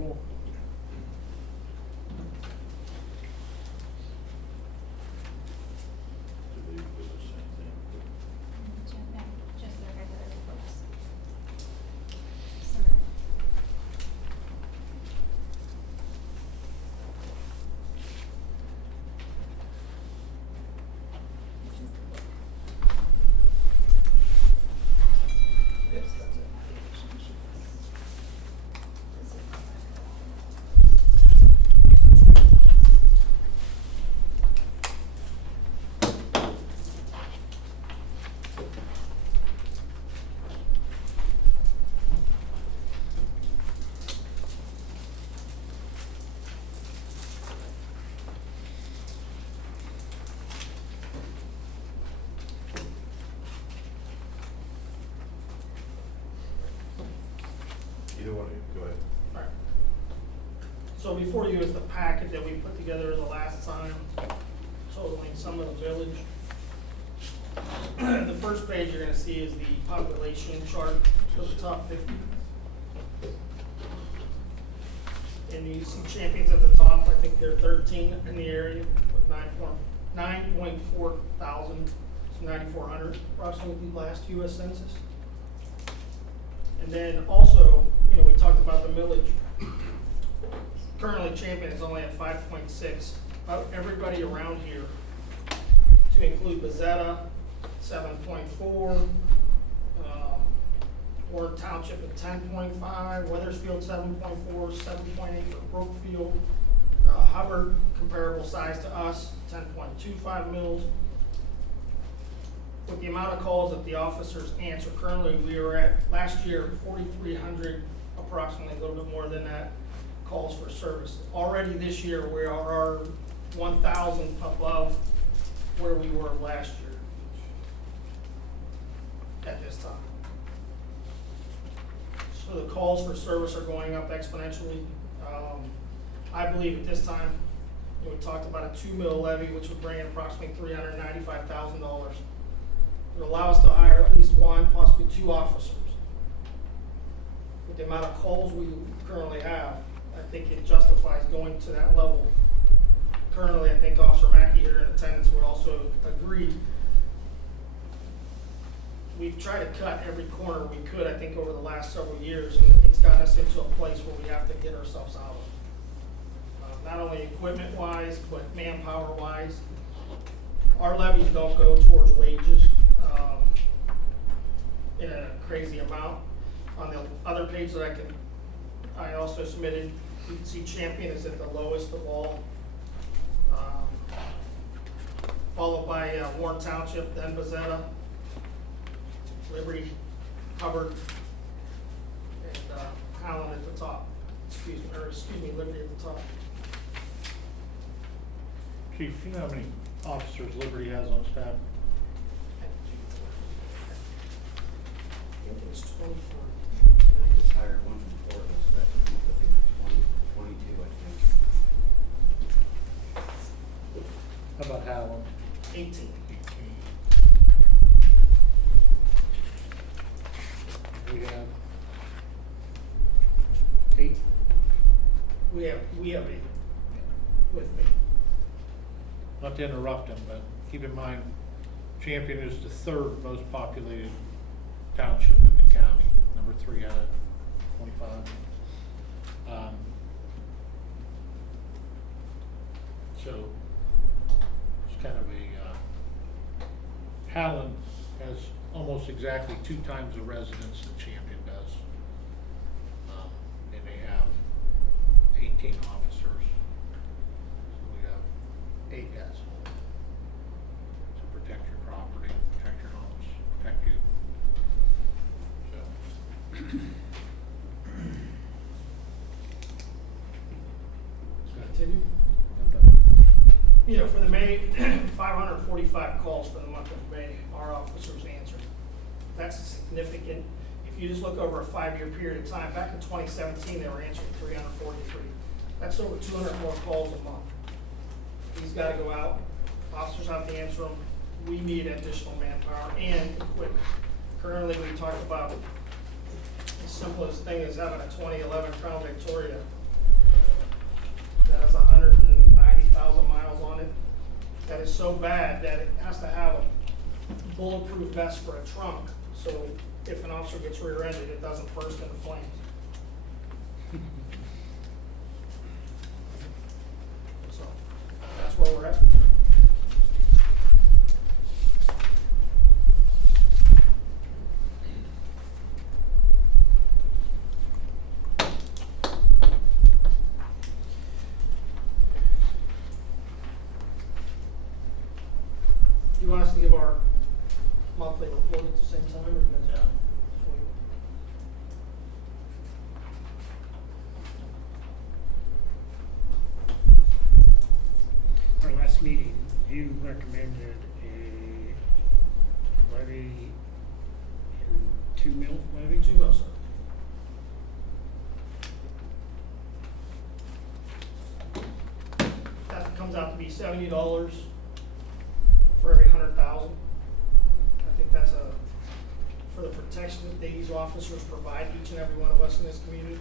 floor. Do they do the same thing? Just their regular reports. Summary. This is the book. Yes, that's it. This is the back. Either one of you, go ahead. Alright. So before you is the packet that we put together the last time, totaling some of the village. The first page you're gonna see is the population chart for the top 50. And you see Champions at the top, I think they're 13 in the area with 9.4 thousand, so 9,400 approximately last US Census. And then also, we talked about the millage. Currently Champion is only at 5.6. About everybody around here, to include Bezetta, 7.4, Warren Township at 10.5, Weathersfield 7.4, 7.8 for Brookfield, Hubbard, comparable size to us, 10.25 mils. With the amount of calls that the officers answer, currently we are at, last year, 4,300, approximately, a little bit more than that, calls for service. Already this year, we are 1,000 above where we were last year at this time. So the calls for service are going up exponentially. I believe at this time, we talked about a 2 mil levy, which would bring in approximately $395,000. It would allow us to hire at least one, possibly two officers. With the amount of calls we currently have, I think it justifies going to that level. Currently, I think Officer Mackey here in attendance would also agree. We've tried to cut every corner we could, I think, over the last several years, and it's gotten us into a place where we have to get ourselves out of. Not only equipment-wise, but manpower-wise. Our levies don't go towards wages in a crazy amount. On the other page that I also submitted, you can see Champion is at the lowest of all, followed by Warren Township, then Bezetta, Liberty, Hubbard, and Howland at the top. Excuse me, Liberty at the top. Chief, you know how many officers Liberty has on staff? I think it was 24. I just hired one from Portland, so that could be, I think, 22, I think. How about Howland? 18. We have 8. We have 8 with me. Not to interrupt him, but keep in mind, Champion is the 3rd most populated township in the county, number 3 out of 25. So it's kind of a, Howland has almost exactly 2 times the residents that Champion does. And they have 18 officers. So we have 8 guys. To protect your property, protect your homes, protect you. So. Continue. I'm done. For the May, 545 calls for the month of May, our officers answered. That's a significant, if you just look over a 5-year period of time, back in 2017, they were answering 343. That's over 200 more calls a month. These gotta go out, officers have to answer them. We need additional manpower and equipment. Currently, we talked about the simplest thing is having a 2011 Crown Victoria has 190,000 miles on it, that is so bad that it has to have a bulletproof vest for a trunk, so if an officer gets rear-ended, it doesn't burst into flames. So, that's where we're at. Do you want us to give our monthly report at the same time, or do you guys have? Sweet. Our last meeting, you recommended a levy in 2 mil levy? 2 mil, sir. That comes out to be $70 for every 100,000. I think that's for the protection that these officers provide each and every one of us in this community.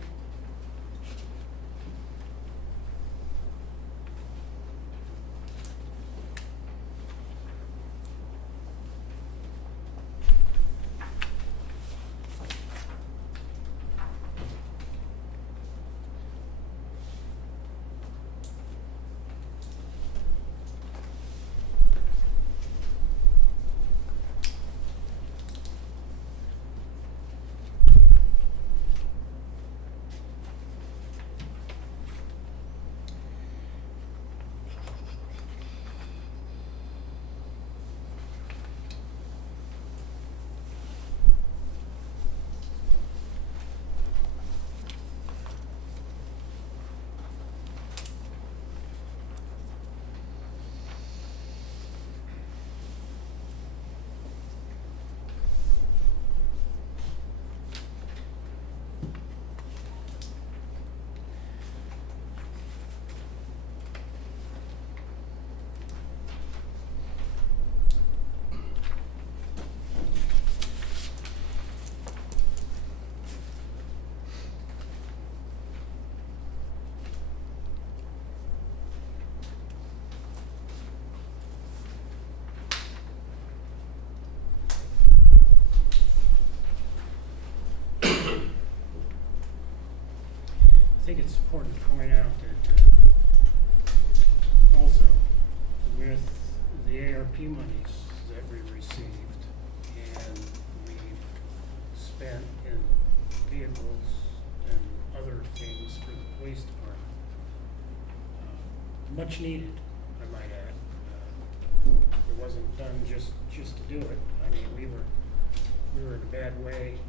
I think it's important to point out that also with the ARP monies that we received and we've spent in vehicles and other things for the police department, much needed, I might add. It wasn't done just to do it. I mean, we were in a bad way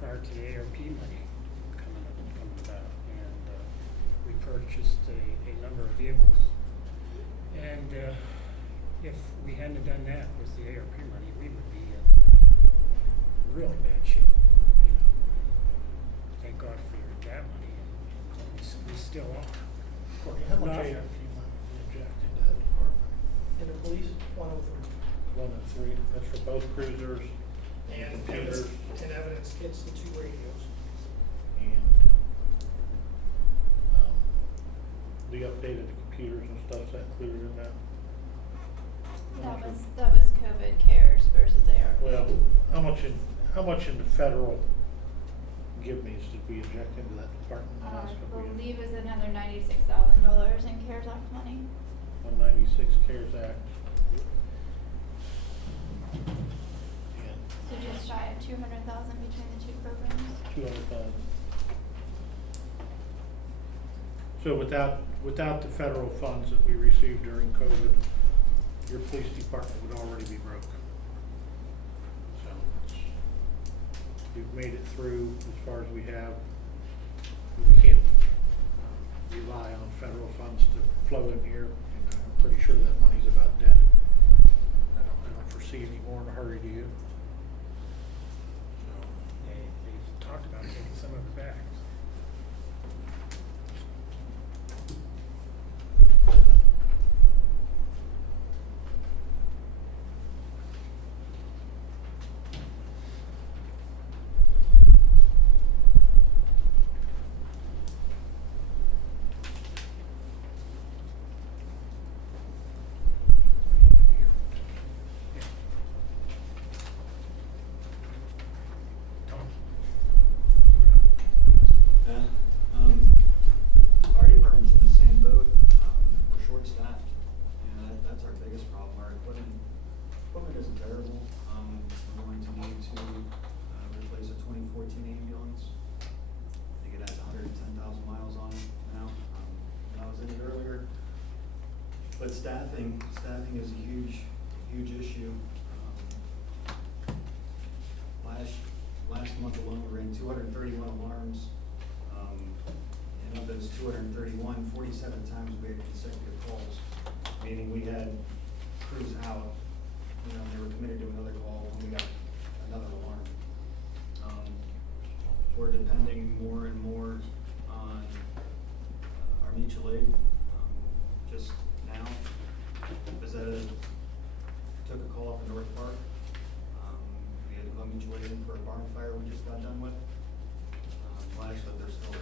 prior to the ARP money coming about, and we purchased a number of vehicles. And if we hadn't done that with the ARP money, we would be in really bad shape. You know, thank God for that money, and we still are. Courtney, how much Not- ARP money we inject into that department? In the police, 103. 103, that's for both cruisers And computers evidence kits and 2 radios. and the updated computers and stuff, is that included in that? That was COVID cares versus ARP. Well, how much in the federal give me's did we inject into that department in the I last couple of years? believe is another $96,000 in CARES Act money. 196 CARES Act. And So just shy of 200,000 between the 2 programs. 200,000. So without the federal funds that we received during COVID, your police department would already be broke. So we've made it through as far as we have. We can't rely on federal funds to flow in here. And I'm pretty sure that money's about debt. I don't foresee any more in a hurry, do you? They've talked about taking some of it back. Staffing is a huge issue. Last month alone, we ran 231 alarms. And of those 231, 47 times we had consecutive calls, meaning we had crews out, you know, they were committed to another call when we got another alarm. We're depending more and more on our mutual aid. Just now, Bezetta took a call up in North Park. We had to call mutual aid in for a barn fire we just got done with. Well, actually, they're still there.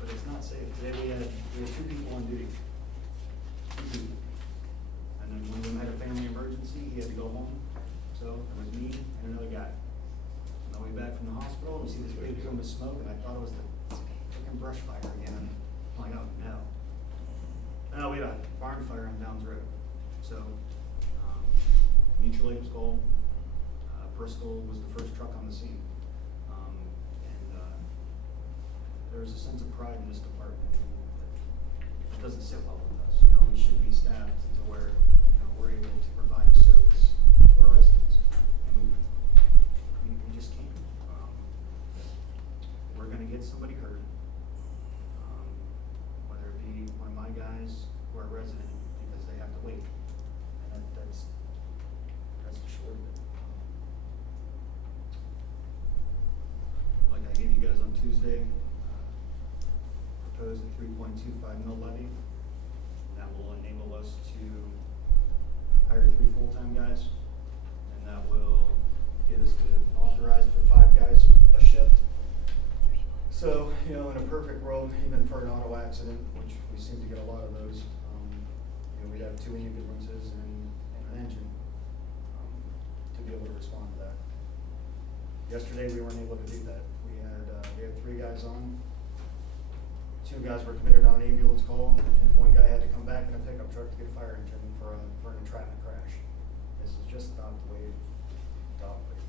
But it's not safe. Today we had 2 people on duty. 2 people. And then when we had a family emergency, he had to go home. So it was me and another guy. On the way back from the hospital, we see this big plume of smoke, and I thought it was the freaking brush fire again. I'm like, oh no. No, we had a barn fire on Downs Road. So, mutual aid was called. Bristol was the first truck on the scene. There is a sense of pride in this department. It doesn't sit well with us. You know, we should be staffed to where, you know, we're able to provide a service to our residents. And we just can't. We're gonna get somebody hurt, whether it be one of my guys or a resident, because they have to wait. And that's the short of it. Like I gave you guys on Tuesday, proposed a 3.25 mil levy. That will enable us to hire 3 full-time guys, and that will get us to authorize for 5 guys a shift. So, you know, in a perfect world, even for an auto accident, which we seem to get a lot of those, you know, we'd have 2 ambulances and an engine to be able to respond to that. Yesterday, we weren't able to do that. We had 3 guys on. 2 guys were committed on an ambulance call, and 1 guy had to come back in a pickup truck to get a fire engine for an entrapment crash. This is just not the way to operate.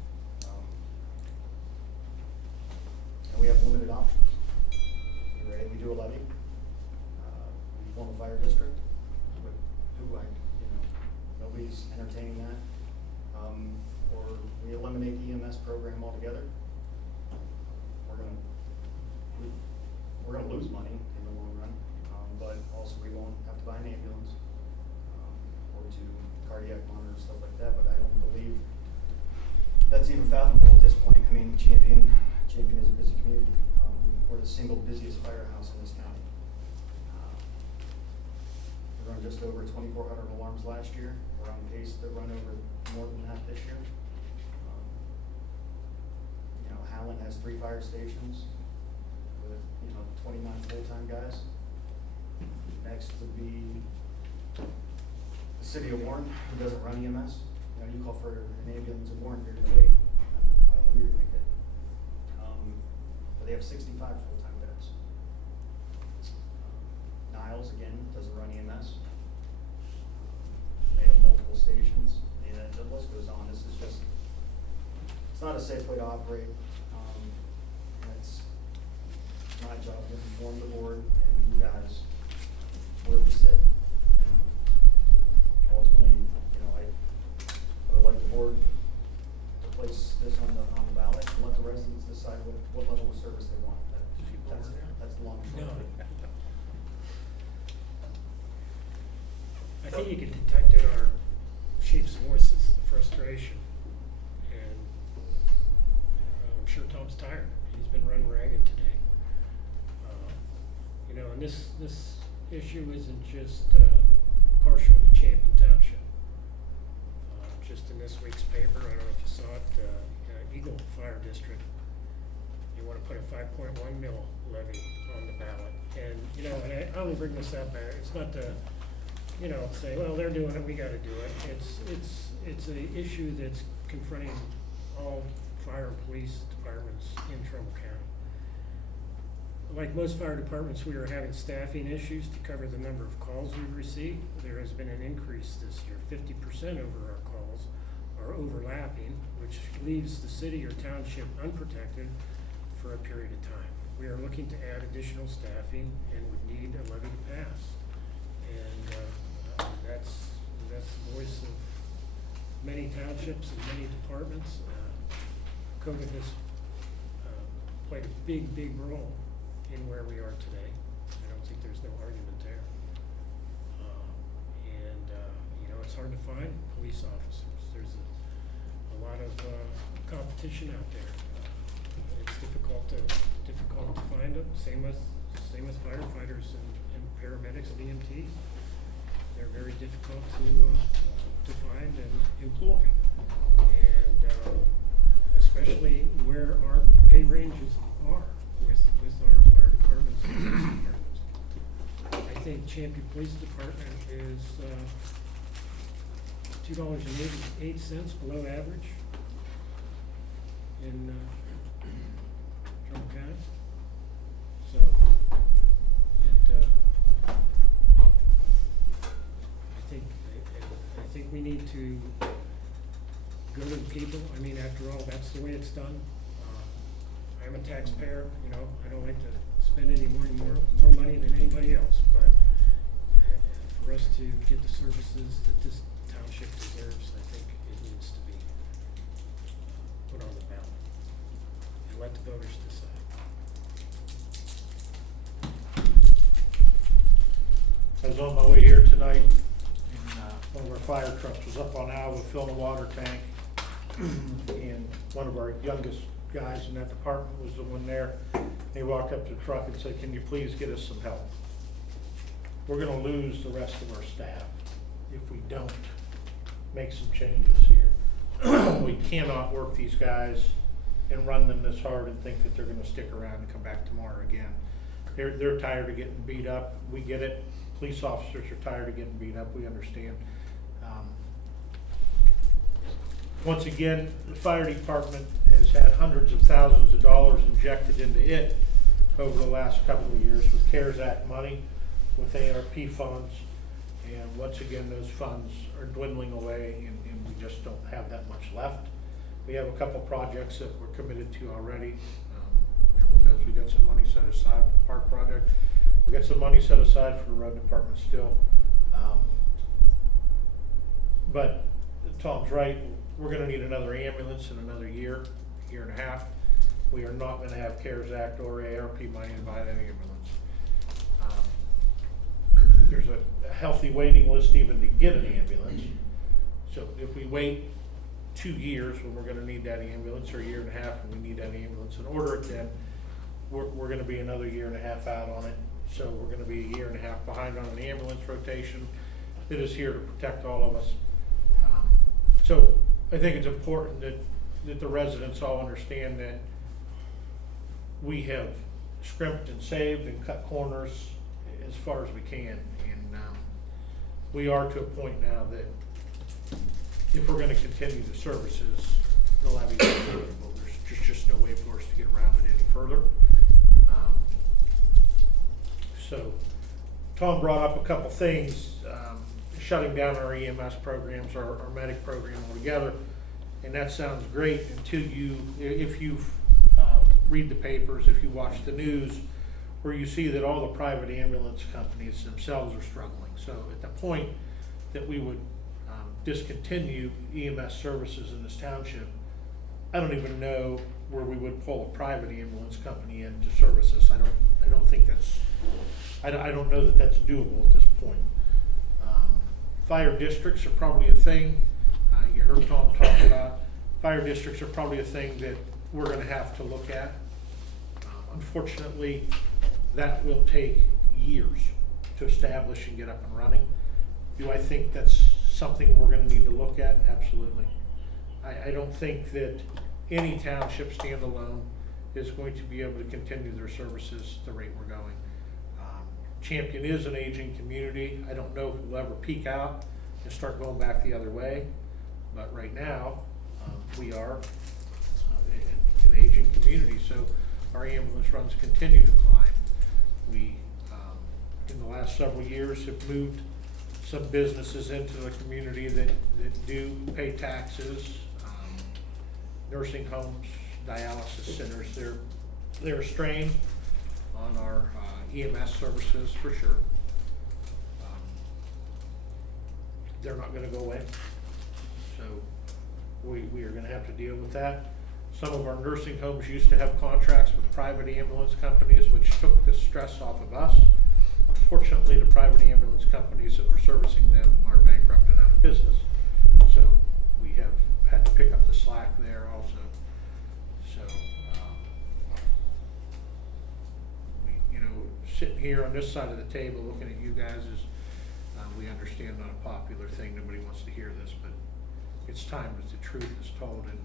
And we have limited options. Either A, we do a levy, we form a fire district, but nobody's entertaining that. Or we eliminate the EMS program altogether. We're gonna lose money in the long run, but also we won't have to buy an ambulance, or do cardiac monitors, stuff like that, but I don't believe that's even fathomable at this point. I mean, Champion is a busy community. We're the single busiest firehouse in this county. We run just over 2,400 alarms last year. We're on pace to run over more than that this year. You know, Howland has 3 fire stations with, you know, 29 full-time guys. Next would be the city of Warren, who doesn't run EMS. You know, you call for an ambulance in Warren, you're gonna wait. I don't know who you're gonna get. But they have 65 full-time guys. Niles, again, doesn't run EMS. They have multiple stations, and the list goes on. This is just, it's not a safe way to operate. It's my job to inform the board and you guys where we sit. And ultimately, you know, I would like the board to place this on the ballot and let the residents decide what level of service they want. That's the long and short of it. I think you can detect in our chief's voices the frustration, and I'm sure Tom's tired. He's been run ragged today. You know, and this issue isn't just partial to Champion Township. Just in this week's paper, I don't know if you saw it, Eagle Fire District, you want to put a 5.1 mil levy on the ballot. And, you know, and I only bring this up, it's not to, you know, say, well, they're doing it, we got to do it. It's an issue that's confronting all fire and police departments in Trumbull County. Like most fire departments, we are having staffing issues to cover the number of calls we receive. There has been an increase this year. 50% over our calls are overlapping, which leaves the city or township unprotected for a period of time. we are looking to add additional staffing and would need a levy to pass. And, that's the voice of many townships and many departments. COVID has, played a big, big role in where we are today. I don't think there's no argument there. You know, it's hard to find police officers. There's a lot of, competition out there. It's difficult to find them. Same with firefighters and paramedics and EMTs. They're very difficult to find and employ. And, especially where our pay ranges are with our fire departments and police departments. I think Champion Police Department is, $2.88 below average in, Trumbull County. So, I think we need to go to the people. I mean, after all, that's the way it's done. I'm a taxpayer, you know, I don't like to spend any more money than anybody else, but for us to get the services that this township deserves, I think it needs to be put on the ballot and let the voters decide. I was on my way here tonight, and one of our fire trucks was up on Alva filling a water tank. And one of our youngest guys in that department was the one there. He walked up to the truck and said, "Can you please get us some help? We're gonna lose the rest of our staff if we don't make some changes here." We cannot work these guys and run them this hard and think that they're gonna stick around and come back tomorrow again. They're tired of getting beat up. We get it. Police officers are tired of getting beat up. We understand. Once again, the fire department has had hundreds of thousands of dollars injected into it over the last couple of years with CARES Act money, with ARP funds, and once again, those funds are dwindling away, and we just don't have that much left. We have a couple projects that we're committed to already. Everyone knows we got some money set aside for the park project. We got some money set aside for the road department still. But Tom's right, we're gonna need another ambulance in another year and a half. We are not gonna have CARES Act or ARP money to buy that ambulance. There's a healthy waiting list even to get an ambulance. So if we wait 2 years when we're gonna need that ambulance, or a year and a half when we need that ambulance and order it, then we're gonna be another year and a half out on it. So we're gonna be a year and a half behind on an ambulance rotation that is here to protect all of us. So I think it's important that the residents all understand that we have scrimped and saved and cut corners as far as we can. And we are to a point now that if we're gonna continue the services, the levy is unavoidable. There's just no way for us to get around it any further. So Tom brought up a couple things, shutting down our EMS programs, our medic program altogether, and that sounds great until if you read the papers, if you watch the news, where you see that all the private ambulance companies themselves are struggling. So at the point that we would discontinue EMS services in this township, I don't even know where we would pull a private ambulance company in to service us. I don't think that's, I don't know that that's doable at this point. Fire districts are probably a thing. You heard Tom talk about fire districts are probably a thing that we're gonna have to look at. Unfortunately, that will take years to establish and get up and running. Do I think that's something we're gonna need to look at? Absolutely. I don't think that any township standalone is going to be able to continue their services the rate we're going. Champion is an aging community. I don't know if we'll ever peak out and start going back the other way, but right now, we are an aging community, so our ambulance runs continue to climb. We, in the last several years, have moved some businesses into the community that do pay taxes, nursing homes, dialysis centers. They're strained. on our EMS services for sure. They're not gonna go away. So we are gonna have to deal with that. Some of our nursing homes used to have contracts with private ambulance companies, which took the stress off of us. Unfortunately, the private ambulance companies that were servicing them are bankrupt and out of business. So we have had to pick up the slack there also. So, we, you know, sitting here on this side of the table, looking at you guys is, we understand not a popular thing, nobody wants to hear this, but it's time that the truth is told and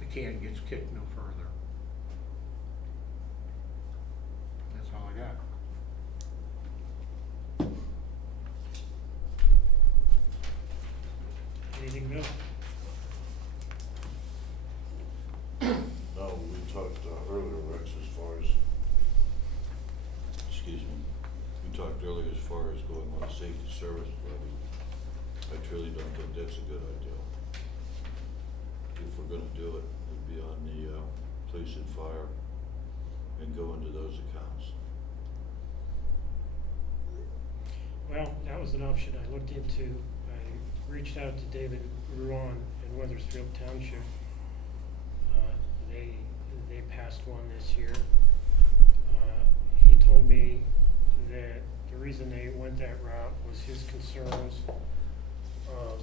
the can gets kicked no further. That's all I got. Anything, Bill? No, we talked earlier, Rex, as far as, excuse me, we talked earlier as far as going on a safety service levy. I truly don't think that's a good idea. If we're gonna do it, it'd be on the police and fire and go into those accounts. Well, that was an option I looked into. I reached out to David Ruan in Weathersfield Township. They passed one this year. He told me that the reason they went that route was his concerns of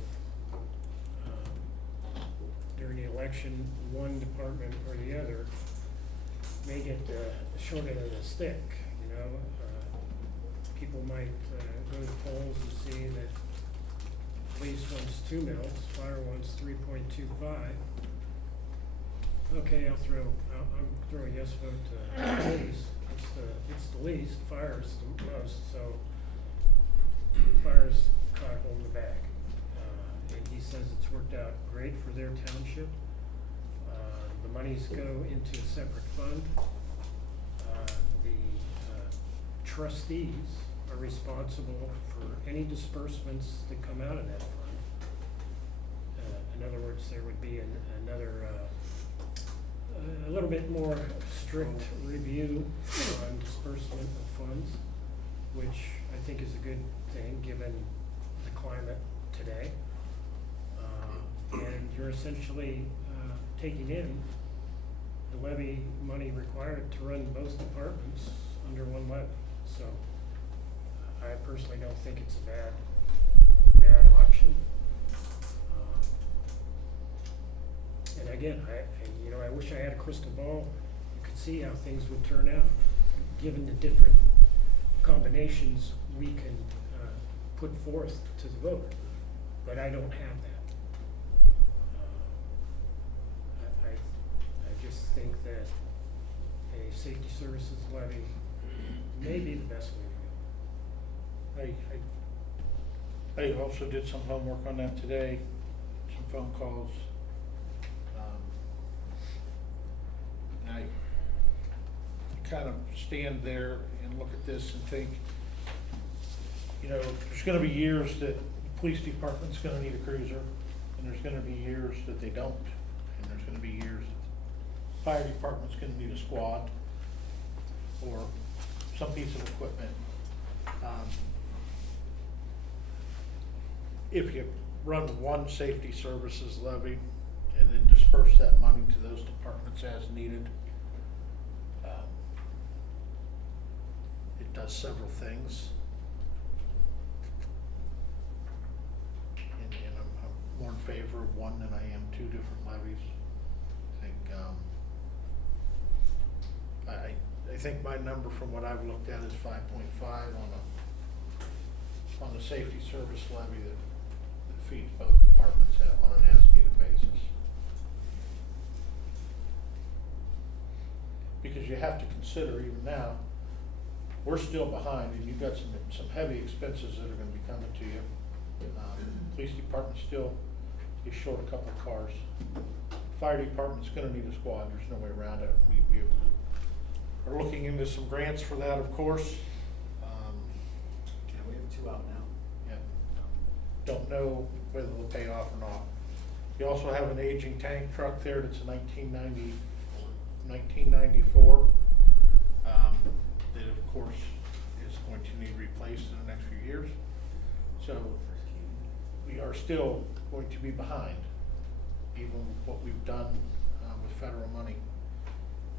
during the election, one department or the other may get the short end of the stick, you know. People might go to the polls and see that police wants 2 mils, fire wants 3.25. Okay, I'm throw a yes vote to police. It's the least, fire's the most, so fire's caught holding the bag. And he says it's worked out great for their township. The monies go into a separate fund. The trustees are responsible for any disbursements that come out of that fund. In other words, there would be another a little bit more strict review on disbursement of funds, which I think is a good thing given the climate today. And you're essentially taking in the levy money required to run both departments under one levy. So I personally don't think it's a bad option. And again, I wish I had a crystal ball. You could see how things would turn out, given the different combinations we can put forth to the vote. But I don't have that. I just think that a safety services levy may be the best way to go. I also did some homework on that today, some phone calls. And I kind of stand there and look at this and think, you know, there's gonna be years that the police department's gonna need a cruiser, and there's gonna be years that they don't, and there's gonna be years that the fire department's gonna need a squad or some piece of equipment. If you run one safety services levy and then disperse that money to those departments as needed, it does several things. And I'm more in favor of one than I am two different levies. I think, I think my number from what I've looked at is 5.5 on the safety service levy that feeds both departments on an as-needed basis. Because you have to consider even now, we're still behind, and you've got some heavy expenses that are gonna be coming to you. Police department still is short a couple of cars. Fire department's gonna need a squad, there's no way around it. We are looking into some grants for that, of course. Yeah, we have 2 out now. Yeah. Don't know whether they'll pay off or not. You also have an aging tank truck there that's a 1994. still going to be behind, even with what we've done, with federal money.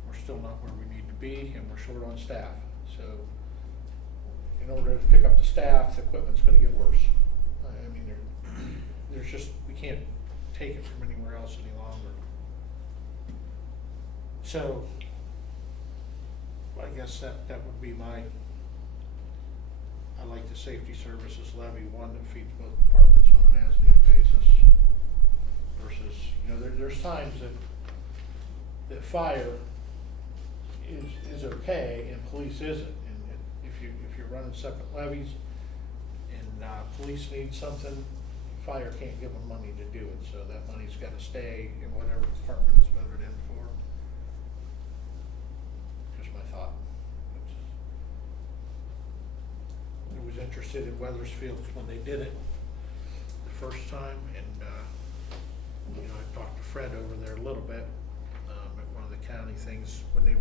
We're still not where we need to be, and we're short on staff, so in order to pick up the staff, the equipment's gonna get worse. I mean, there's just, we can't take it from anywhere else any longer. So, I guess that would be my, I like the safety services levy, one that feeds both departments on an as-needed basis. Versus, you know, there's times that fire is okay and police isn't. And if you're running separate levies and, police need something, fire can't give them money to do it, so that money's gotta stay in whatever department it's voted in for. Just my thought. I was interested in Weathersfield when they did it the first time, and, you know, I talked to Fred over there a little bit, at one of the county things when they